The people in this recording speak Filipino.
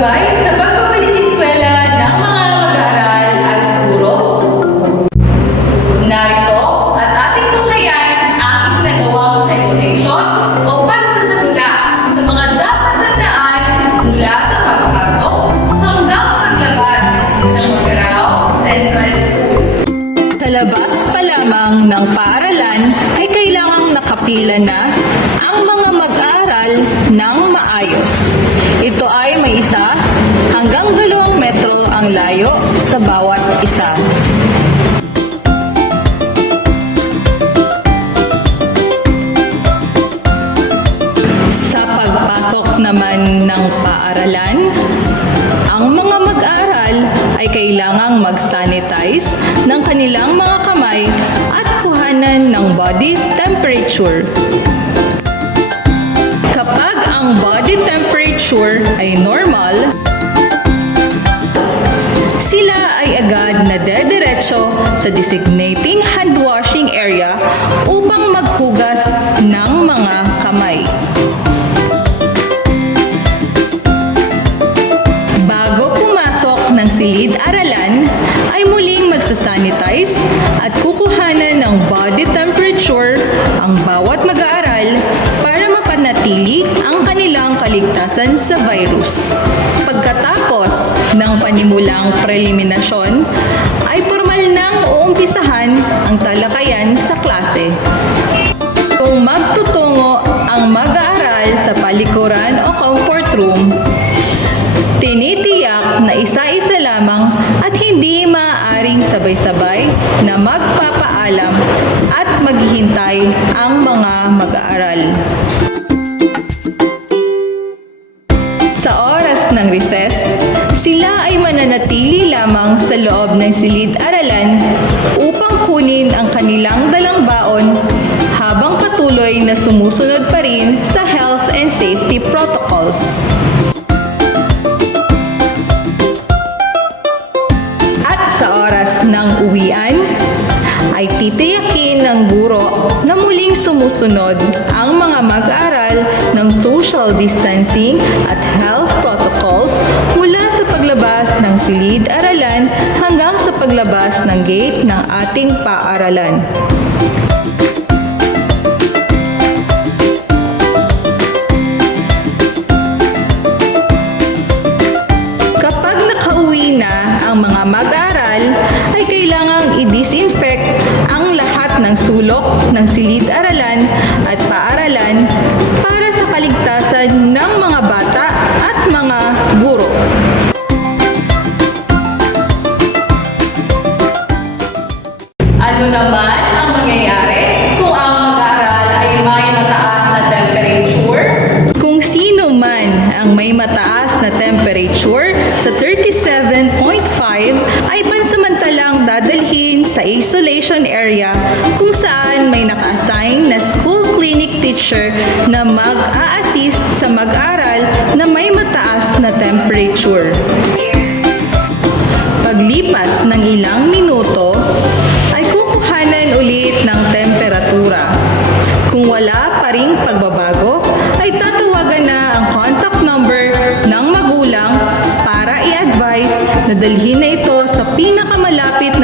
gabay sa pagbabalik eskwela ng mga mag-aaral at guro. Narito at ating tunghayan ang isinagawang simulation o pagsasadula sa mga dapat tandaan mula sa pagpasok hanggang paglabas ng Magarao Central School. Sa labas pa lamang ng paaralan ay kailangang nakapila na ang mga mag-aaral ng maayos. Ito ay may 1 hanggang 2 metro ang layo sa bawat isa. Sa pagpasok naman ng paaralan, ang mga mag-aaral ay kailangang mag-sanitize ng kanilang mga kamay at kuhanan ng body temperature. Kapag ang body temperature ay normal, sila ay agad na dediretso sa designating hand washing area upang maghugas ng mga kamay. Bago pumasok ng silid-aralan, ay muling magsasanitize at kukuhanan ng body temperature ang bawat mag-aaral para mapanatili ang kanilang kaligtasan sa virus. Pagkatapos ng panimulang preliminasyon, ay formal nang uumpisahan ang talakayan sa klase. Kung magtutungo ang mag-aaral sa palikuran o comfort room, tinitiyak na isa-isa lamang at hindi maaaring sabay-sabay na magpapaalam at maghihintay ang mga mag-aaral. Sa oras ng recess, sila ay mananatili lamang sa loob ng silid-aralan upang kunin ang kanilang dalang baon habang patuloy na sumusunod pa rin sa health and safety protocols. At sa oras ng uwian, ay titiyakin ng guro na muling sumusunod ang mga mag-aaral ng social distancing at health protocols mula sa paglabas ng silid-aralan hanggang sa paglabas ng gate ng ating paaralan. Kapag nakauwi na ang mga mag-aaral, ay kailangang i-disinfect ang lahat ng sulok ng silid-aralan at paaralan para sa kaligtasan ng mga bata at mga guro. Ano naman ang mangyayari kung ang mag-aaral ay may mataas na temperature? Kung sino man ang may mataas na temperature sa 37.5 ay pansamantalang dadalhin sa isolation area kung saan may naka-assign na school clinic teacher na mag-a-assist sa mag-aral na may mataas na temperature. Paglipas ng ilang minuto, ay kukuhanan ulit ng temperatura. Kung wala pa ring pagbabago, ay tatawagan na ang contact number ng magulang para i-advise na dalhin na ito sa pinakamalapit